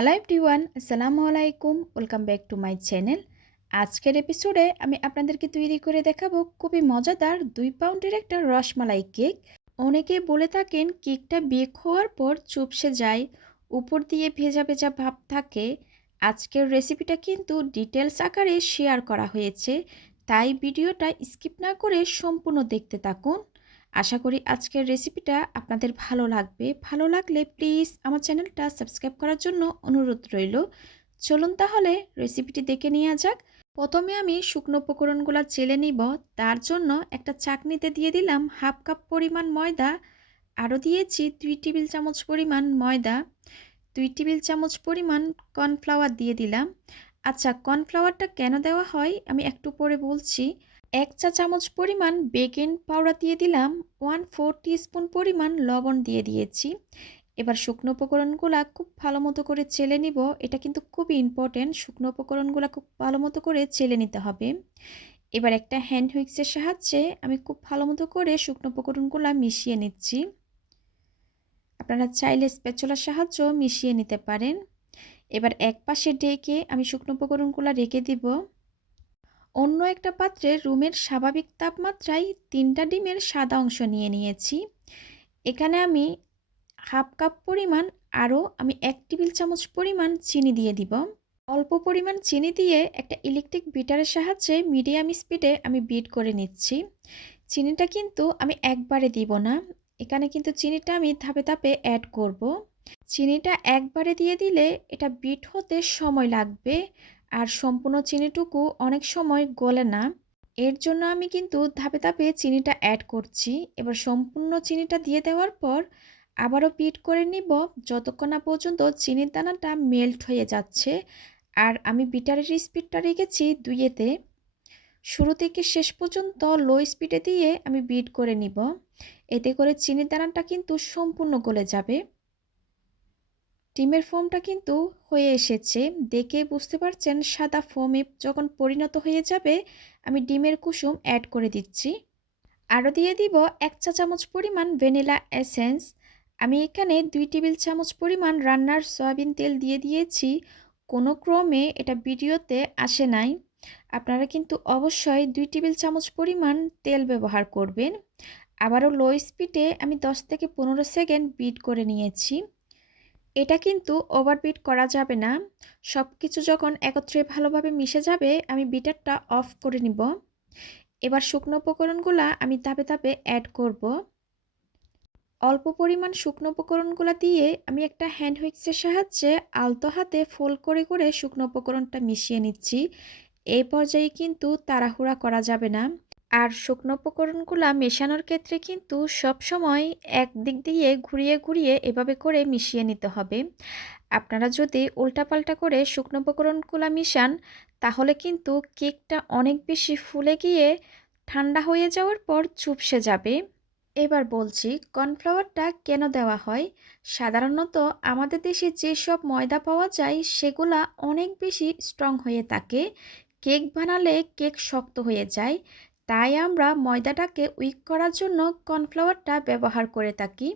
Hello everyone, আসসালামু আলাইকুম। Welcome back to my channel. আজকের এপিসোডে আমি আপনাদেরকে তৈরি করে দেখাবো খুবই মজাদার 2 পাউন্ডের একটা রসমালাই কেক। অনেকে বলে থাকেন কেকটা বেক হওয়ার পর চুপসে যায়, উপর দিয়ে ভেজা ভেজা ভাব থাকে। আজকের রেসিপিটা কিন্তু ডিটেলস আকারে শেয়ার করা হয়েছে, তাই ভিডিওটা স্কিপ না করে সম্পূর্ণ দেখতে থাকুন। আশা করি আজকের রেসিপিটা আপনাদের ভালো লাগবে। ভালো লাগলে প্লিজ আমার চ্যানেলটা সাবস্ক্রাইব করার জন্য অনুরোধ রইল। চলুন তাহলে রেসিপিটি দেখে নেওয়া যাক। প্রথমে আমি শুকনো উপকরণগুলো চেলে নিব। তার জন্য একটা চাকনিতে দিয়ে দিলাম হাফ কাপ পরিমাণ ময়দা, আরও দিয়েছি 2 টেবিল চামচ পরিমাণ ময়দা, 2 টেবিল চামচ পরিমাণ কর্নফ্লাওয়ার দিয়ে দিলাম। আচ্ছা, কর্নফ্লাওয়ারটা কেন দেওয়া হয় আমি একটু পরে বলছি। 1 চা চামচ পরিমাণ বেকিং পাউডার দিয়ে দিলাম, 1/4 টিস্পুন পরিমাণ লবণ দিয়ে দিয়েছি। এবার শুকনো উপকরণগুলো খুব ভালো মতো করে চেলে নিব। এটা কিন্তু খুবই ইম্পর্টেন্ট, শুকনো উপকরণগুলো খুব ভালো মতো করে চেলে নিতে হবে। এবার একটা হ্যান্ড হুইক্সের সাহায্যে আমি খুব ভালো মতো করে শুকনো উপকরণগুলো মিশিয়ে নিচ্ছি। আপনারা চাইলে স্প্যাচুলার সাহায্যেও মিশিয়ে নিতে পারেন। এবার এক পাশে ঢেকে আমি শুকনো উপকরণগুলো রেখে দিব। অন্য একটা পাত্রে রুমের স্বাভাবিক তাপমাত্রায় 3টা ডিমের সাদা অংশ নিয়ে নিয়েছি। এখানে আমি হাফ কাপ পরিমাণ আরও আমি 1 টেবিল চামচ পরিমাণ চিনি দিয়ে দিব। অল্প পরিমাণ চিনি দিয়ে একটা ইলেকট্রিক বিটারের সাহায্যে মিডিয়াম স্পিডে আমি বিট করে নিচ্ছি। চিনিটা কিন্তু আমি একবারে দিব না, এখানে কিন্তু চিনিটা আমি ধাপে ধাপে অ্যাড করব। চিনিটা একবারে দিয়ে দিলে এটা বিট হতে সময় লাগবে, আর সম্পূর্ণ চিনিটুকু অনেক সময় গলে না। এর জন্য আমি কিন্তু ধাপে ধাপে চিনিটা অ্যাড করছি। এবার সম্পূর্ণ চিনিটা দিয়ে দেওয়ার পর আবারও বিট করে নিব যতক্ষণ না পর্যন্ত চিনির দানাটা মেল্ট হয়ে যাচ্ছে। আর আমি বিটারের স্পিডটা রেখেছি 2-তে। শুরু থেকে শেষ পর্যন্ত লো স্পিডে দিয়ে আমি বিট করে নিব। এতে করে চিনির দানাটা কিন্তু সম্পূর্ণ গলে যাবে। ডিমের ফোমটা কিন্তু হয়ে এসেছে, দেখে বুঝতে পারছেন সাদা ফোমে যখন পরিণত হয়ে যাবে আমি ডিমের কুসুম অ্যাড করে দিচ্ছি। আরও দিয়ে দিব 1 চা চামচ পরিমাণ ভ্যানিলা এসেন্স। আমি এখানে 2 টেবিল চামচ পরিমাণ রান্নার সয়াবিন তেল দিয়ে দিয়েছি। কোনো ক্রমে এটা ভিডিওতে আসে নাই, আপনারা কিন্তু অবশ্যই 2 টেবিল চামচ পরিমাণ তেল ব্যবহার করবেন। আবারও লো স্পিডে আমি 10 থেকে 15 সেকেন্ড বিট করে নিয়েছি। এটা কিন্তু ওভারবিট করা যাবে না। সব কিছু যখন একত্রে ভালোভাবে মিশে যাবে আমি বিটারটা অফ করে নিব। এবার শুকনো উপকরণগুলো আমি ধাপে ধাপে অ্যাড করব। অল্প পরিমাণ শুকনো উপকরণগুলো দিয়ে আমি একটা হ্যান্ড হুইক্সের সাহায্যে আলতো হাতে ফোল্ড করে করে শুকনো উপকরণটা মিশিয়ে নিচ্ছি। এই পর্যায়ে কিন্তু তাড়াহুড়া করা যাবে না। আর শুকনো উপকরণগুলো মেশানোর ক্ষেত্রে কিন্তু সবসময় একদিক দিয়ে ঘুরিয়ে ঘুরিয়ে এভাবে করে মিশিয়ে নিতে হবে। আপনারা যদি উল্টাপাল্টা করে শুকনো উপকরণগুলো মিশান তাহলে কিন্তু কেকটা অনেক বেশি ফুলে গিয়ে ঠান্ডা হয়ে যাওয়ার পর চুপসে যাবে। এবার বলছি কর্নফ্লাওয়ারটা কেন দেওয়া হয়। সাধারণত আমাদের দেশে যেসব ময়দা পাওয়া যায় সেগুলা অনেক বেশি স্ট্রং হয়ে থাকে, কেক বানালে কেক শক্ত হয়ে যায়। তাই আমরা ময়দাটাকে উইক করার জন্য কর্নফ্লাওয়ারটা ব্যবহার করে থাকি।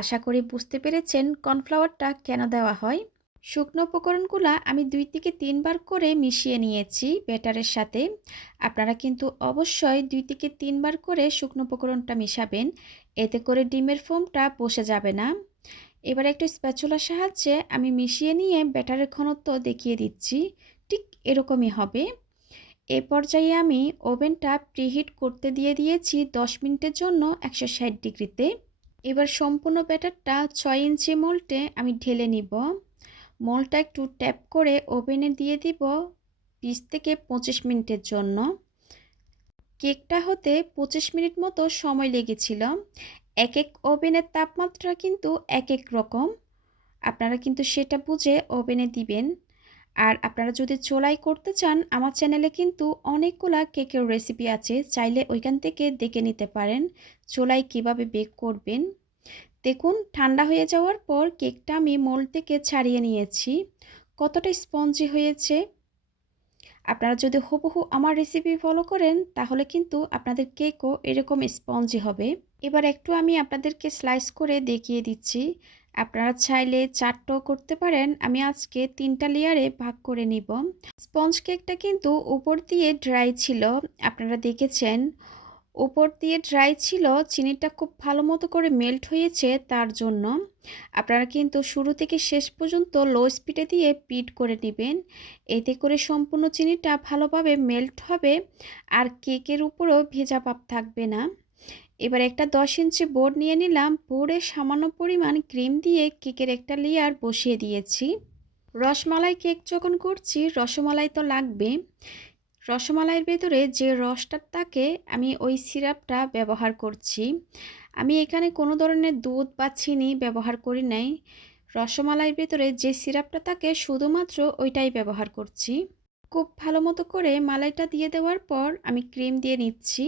আশা করি বুঝতে পেরেছেন কর্নফ্লাওয়ারটা কেন দেওয়া হয়। শুকনো উপকরণগুলো আমি 2 থেকে 3 বার করে মিশিয়ে নিয়েছি ব্যাটারের সাথে। আপনারা কিন্তু অবশ্যই 2 থেকে 3 বার করে শুকনো উপকরণটা মিশাবেন, এতে করে ডিমের ফোমটা বসে যাবে না। এবার একটু স্প্যাচুলার সাহায্যে আমি মিশিয়ে নিয়ে ব্যাটারের ঘনত্ব দেখিয়ে দিচ্ছি। ঠিক এরকমই হবে। এ পর্যায়ে আমি ওভেনটা প্রিহিট করতে দিয়ে দিয়েছি 10 মিনিটের জন্য 160 ডিগ্রিতে। এবার সম্পূর্ণ ব্যাটারটা 6 ইঞ্চি মোল্ডে আমি ঢেলে নিব। মোল্ডটা একটু ট্যাপ করে ওভেনে দিয়ে দিব 20 থেকে 25 মিনিটের জন্য। কেকটা হতে 25 মিনিট মতো সময় লেগেছিল। এক এক ওভেনের তাপমাত্রা কিন্তু এক এক রকম, আপনারা কিন্তু সেটা বুঝে ওভেনে দিবেন। আর আপনারা যদি চুলায় করতে চান আমার চ্যানেলে কিন্তু অনেকগুলা কেকের রেসিপি আছে, চাইলে ওইখান থেকে দেখে নিতে পারেন চুলায় কিভাবে বেক করবেন। দেখুন ঠান্ডা হয়ে যাওয়ার পর কেকটা আমি মোল্ড থেকে ছাড়িয়ে নিয়েছি। কতটা স্পঞ্জি হয়েছে। আপনারা যদি হুবহু আমার রেসিপি ফলো করেন তাহলে কিন্তু আপনাদের কেকও এরকম স্পঞ্জি হবে। এবার একটু আমি আপনাদেরকে স্লাইস করে দেখিয়ে দিচ্ছি। আপনারা চাইলে 4টাও করতে পারেন। আমি আজকে 3টা লেয়ারে ভাগ করে নিব। স্পঞ্জ কেকটা কিন্তু উপর দিয়ে ড্রাই ছিল, আপনারা দেখেছেন। উপর দিয়ে ড্রাই ছিল, চিনিটা খুব ভালো মতো করে মেল্ট হয়েছে তার জন্য। আপনারা কিন্তু শুরু থেকে শেষ পর্যন্ত লো স্পিডে দিয়ে বিট করে নেবেন। এতে করে সম্পূর্ণ চিনিটা ভালোভাবে মেল্ট হবে আর কেকের উপরেও ভেজা ভাব থাকবে না। এবার একটা 10 ইঞ্চি বোর্ড নিয়ে নিলাম। বোর্ডে সামান্য পরিমাণ ক্রিম দিয়ে কেকের একটা লেয়ার বসিয়ে দিয়েছি। রসমালাই কেক যখন করছি, রসমালাই তো লাগবে। রসমালাইয়ের ভেতরে যে রসটা থাকে, আমি ওই সিরাপটা ব্যবহার করছি। আমি এখানে কোনো ধরনের দুধ বা চিনি ব্যবহার করি নাই। রসমালাইয়ের ভেতরে যে সিরাপটা থাকে শুধুমাত্র ওইটাই ব্যবহার করছি। খুব ভালো মতো করে মালাইটা দিয়ে দেওয়ার পর আমি ক্রিম দিয়ে নিচ্ছি।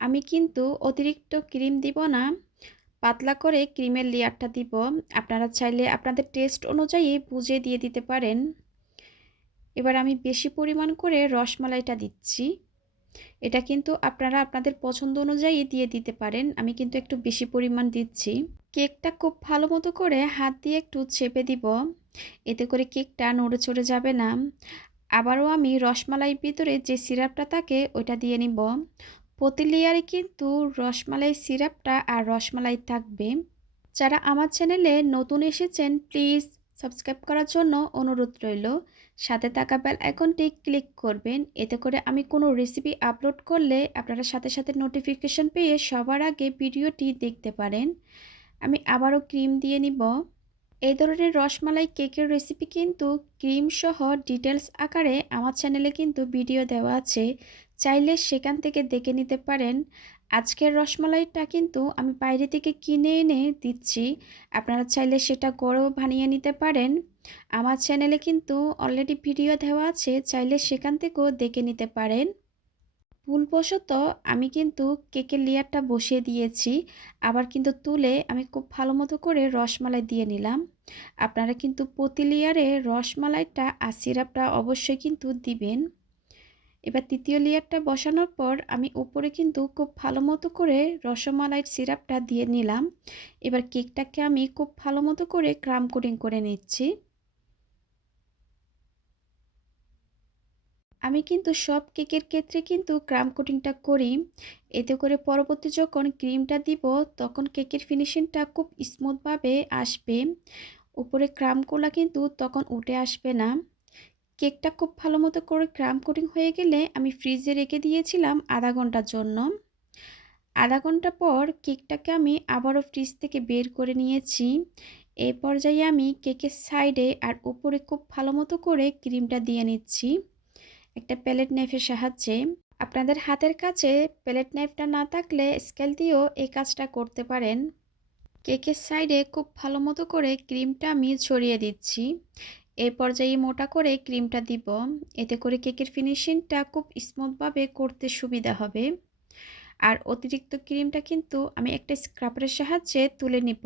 আমি কিন্তু অতিরিক্ত ক্রিম দিব না, পাতলা করে ক্রিমের লেয়ারটা দিব। আপনারা চাইলে আপনাদের টেস্ট অনুযায়ী বুঝে দিয়ে দিতে পারেন। এবার আমি বেশি পরিমাণ করে রসমালাইটা দিচ্ছি। এটা কিন্তু আপনারা আপনাদের পছন্দ অনুযায়ী দিয়ে দিতে পারেন। আমি কিন্তু একটু বেশি পরিমাণ দিচ্ছি। কেকটা খুব ভালো মতো করে হাত দিয়ে একটু চেপে দিব, এতে করে কেকটা নড়ে চড়ে যাবে না। আবারও আমি রসমালাইয়ের ভিতরে যে সিরাপটা থাকে ওইটা দিয়ে নিব। প্রতি লেয়ারে কিন্তু রসমালাই সিরাপটা আর রসমালাই থাকবে। যারা আমার চ্যানেলে নতুন এসেছেন, প্লিজ সাবস্ক্রাইব করার জন্য অনুরোধ রইল। সাথে থাকা বেল আইকনটি ক্লিক করবেন, এতে করে আমি কোনো রেসিপি আপলোড করলে আপনারা সাথে সাথে নোটিফিকেশন পেয়ে সবার আগে ভিডিওটি দেখতে পারেন। আমি আবারও ক্রিম দিয়ে নিব। এই ধরনের রসমালাই কেকের রেসিপি কিন্তু ক্রিম সহ ডিটেলস আকারে আমার চ্যানেলে কিন্তু ভিডিও দেওয়া আছে, চাইলে সেখান থেকে দেখে নিতে পারেন। আজকের রসমালাইটা কিন্তু আমি বাইরে থেকে কিনে এনে দিচ্ছি, আপনারা চাইলে সেটা ঘরেও বানিয়ে নিতে পারেন। আমার চ্যানেলে কিন্তু অলরেডি ভিডিও দেওয়া আছে, চাইলে সেখান থেকেও দেখে নিতে পারেন। ভুলবশত আমি কিন্তু কেকের লেয়ারটা বসিয়ে দিয়েছি, আবার কিন্তু তুলে আমি খুব ভালো মতো করে রসমালাই দিয়ে নিলাম। আপনারা কিন্তু প্রতি লেয়ারে রসমালাইটা আর সিরাপটা অবশ্যই কিন্তু দিবেন। এবার তৃতীয় লেয়ারটা বসানোর পর আমি উপরে কিন্তু খুব ভালো মতো করে রসমালাইয়ের সিরাপটা দিয়ে নিলাম। এবার কেকটাকে আমি খুব ভালো মতো করে ক্রাম কোটিং করে নিচ্ছি। আমি কিন্তু সব কেকের ক্ষেত্রে কিন্তু ক্রাম কোটিংটা করি, এতে করে পরবর্তী যখন ক্রিমটা দিব তখন কেকের ফিনিশিংটা খুব স্মুথভাবে আসবে। উপরে ক্রামগুলো কিন্তু তখন উঠে আসবে না। কেকটা খুব ভালো মতো করে ক্রাম কোটিং হয়ে গেলে আমি ফ্রিজে রেখে দিয়েছিলাম আধা ঘন্টার জন্য। আধা ঘন্টা পর কেকটাকে আমি আবারও ফ্রিজ থেকে বের করে নিয়েছি। এই পর্যায়ে আমি কেকের সাইডে আর উপরে খুব ভালো মতো করে ক্রিমটা দিয়ে নিচ্ছি একটা প্যালেট নাইফের সাহায্যে। আপনাদের হাতের কাছে প্যালেট নাইফটা না থাকলে স্কেল দিয়েও এই কাজটা করতে পারেন। কেকের সাইডে খুব ভালো মতো করে ক্রিমটা আমি ছড়িয়ে দিচ্ছি। এই পর্যায়ে মোটা করে ক্রিমটা দিব, এতে করে কেকের ফিনিশিংটা খুব স্মুথভাবে করতে সুবিধা হবে। আর অতিরিক্ত ক্রিমটা কিন্তু আমি একটা স্ক্রাবারের সাহায্যে তুলে নিব।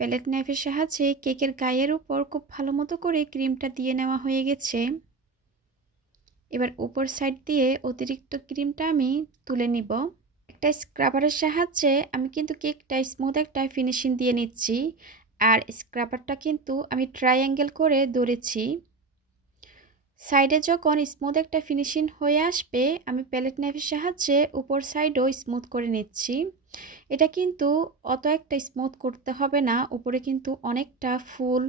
প্যালেট নাইফের সাহায্যে কেকের গায়ের উপর খুব ভালো মতো করে ক্রিমটা দিয়ে নেওয়া হয়ে গেছে। এবার উপর সাইড দিয়ে অতিরিক্ত ক্রিমটা আমি তুলে নিব। একটা স্ক্রাবারের সাহায্যে আমি কিন্তু কেকটা স্মুথ একটা ফিনিশিং দিয়ে নিচ্ছি। আর স্ক্রাবারটা কিন্তু আমি ট্রায়াঙ্গেল করে ধরেছি। সাইডে যখন স্মুথ একটা ফিনিশিং হয়ে আসবে আমি প্যালেট নাইফের সাহায্যে উপর সাইডও স্মুথ করে নিচ্ছি। এটা কিন্তু অত একটা স্মুথ করতে হবে না, উপরে কিন্তু অনেকটা ফুল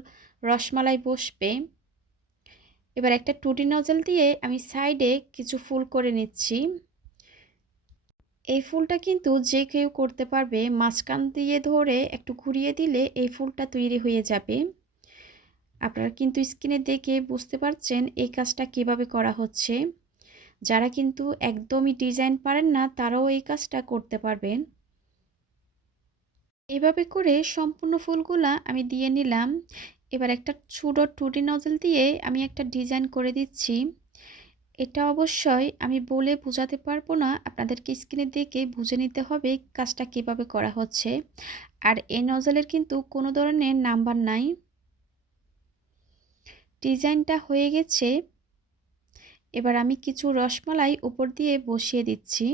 রসমালাই বসবে। এবার একটা টুটি নজল দিয়ে আমি সাইডে কিছু ফুল করে নিচ্ছি। এই ফুলটা কিন্তু যে কেউ করতে পারবে, মাঝখান দিয়ে ধরে একটু ঘুরিয়ে দিলে এই ফুলটা তৈরি হয়ে যাবে। আপনারা কিন্তু স্ক্রিনে দেখে বুঝতে পারছেন এই কাজটা কিভাবে করা হচ্ছে। যারা কিন্তু একদমই ডিজাইন পারেন না তারাও এই কাজটা করতে পারবেন। এভাবে করে সম্পূর্ণ ফুলগুলা আমি দিয়ে নিলাম। এবার একটা ছোট টুটি নজল দিয়ে আমি একটা ডিজাইন করে দিচ্ছি। এটা অবশ্যই আমি বলে বোঝাতে পারবো না, আপনাদেরকে স্ক্রিনে দেখে বুঝে নিতে হবে কাজটা কিভাবে করা হচ্ছে। আর এই নজলের কিন্তু কোনো ধরনের নাম্বার নাই। ডিজাইনটা হয়ে গেছে। এবার আমি কিছু রসমালাই উপর দিয়ে বসিয়ে দিচ্ছি।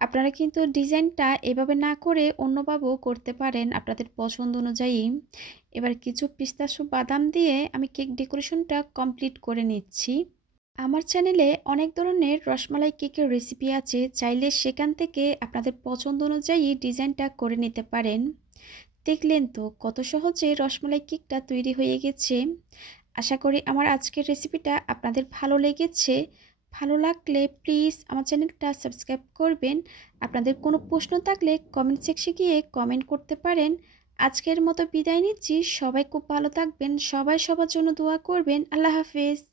আপনারা কিন্তু ডিজাইনটা এভাবে না করে অন্যভাবেও করতে পারেন আপনাদের পছন্দ অনুযায়ী। এবার কিছু পিস্তাশু বাদাম দিয়ে আমি কেক ডেকোরেশনটা কমপ্লিট করে নিচ্ছি। আমার চ্যানেলে অনেক ধরনের রসমালাই কেকের রেসিপি আছে, চাইলে সেখান থেকে আপনাদের পছন্দ অনুযায়ী ডিজাইনটা করে নিতে পারেন। দেখলেন তো কত সহজে রসমালাই কেকটা তৈরি হয়ে গেছে। আশা করি আমার আজকের রেসিপিটা আপনাদের ভালো লেগেছে। ভালো লাগলে প্লিজ আমার চ্যানেলটা সাবস্ক্রাইব করবেন। আপনাদের কোনো প্রশ্ন থাকলে কমেন্ট সেকশনে গিয়ে কমেন্ট করতে পারেন। আজকের মতো বিদায় নিচ্ছি। সবাই খুব ভালো থাকবেন। সবাই সবার জন্য দোয়া করবেন। আল্লাহ হাফেজ।